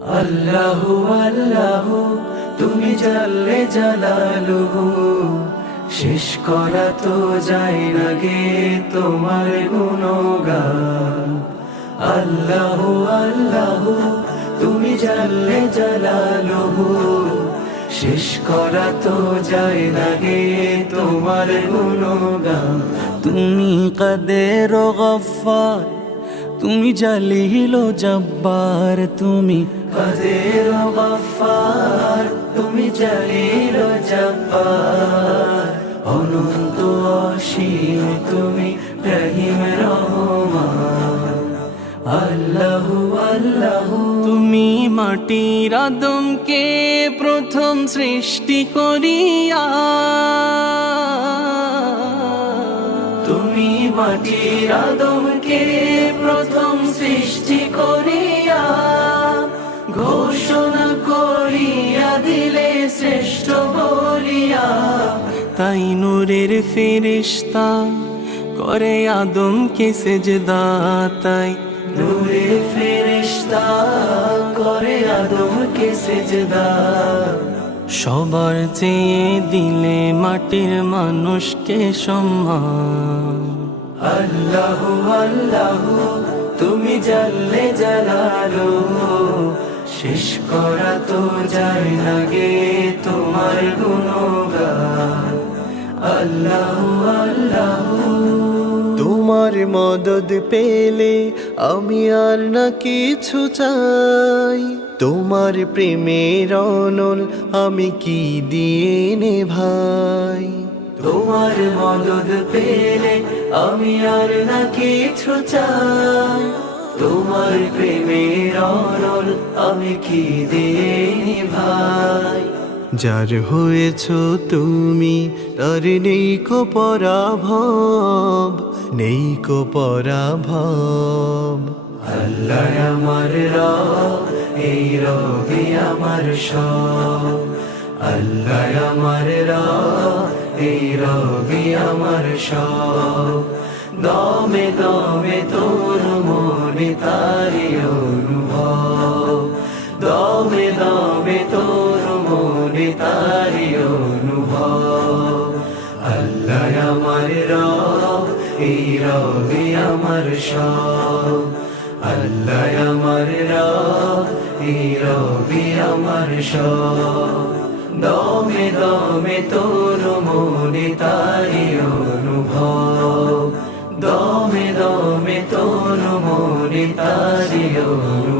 আল্লাহু আল্লাহু তুমি জাল্লে জালালুহু, শেষ করা তো যায় না গে তোমার গুণগান। আল্লাহু আল্লাহু তুমি জাল্লে জালালুহু, শেষ করা তো যায় না গে তোমার গুণগান। তুমি কাদের ও গফফার, তুমি জালিল ও জব্বার, তুমি কাদের ও গফফার, তুমি জালিল ও জব্বার। অনন্ত অসীম তুমি রহিম রহমান। আল্লাহু আল্লাহু তুমি মাটির আদমকে প্রথম সৃষ্টি করিয়া, তুমি মাটির আদমকে প্রথম সৃষ্টি করিয়া, ঘোষণা করিয়া দিলে শ্রেষ্ঠ বলিয়া। তাই নূরের ফেরেশতা করে আদমকে সেজদা, তাই নূরের ফেরেশতা করে আদমকে সেজদা। সবার চেয়ে দিলে মাটির মানুষকে সম্মান। আল্লাহু আল্লাহু তুমি জাল্লে জালালুহু, শেষ করা তো যায় না গে তোমার গুণগান। আল্লাহু আল্লাহু তোমার মদদ পেলে আমি আর না কিছু চাই, তোমার প্রেমের অনল আমি কি দিয়ে নে ভাই। তোমার মদদ পেলে আমি আর না কিছু চাই, তোমার প্রেমের অনল আমি কি দিয়ে ভাই। যার হয়েছ তুমি তার নেই কো পরাভব, নেই কো পরাভব। আল্লাহ আমার রব, এই রবি আমার সব। আল্লাহ আমার রব, এই রবি আমার সব। দমে দমে তোর মনে তারি অনুভব, দমে দমে তোর মনে তারি অনুভব। আল্লাহ আমার রব, এই রবি আমার সব। আল্লাহ আমার রব, এই রবি আমার সব। দমে দমে তোর মনে তারি অনুভব, দমে দমে তোর মনে তারি অনুভব।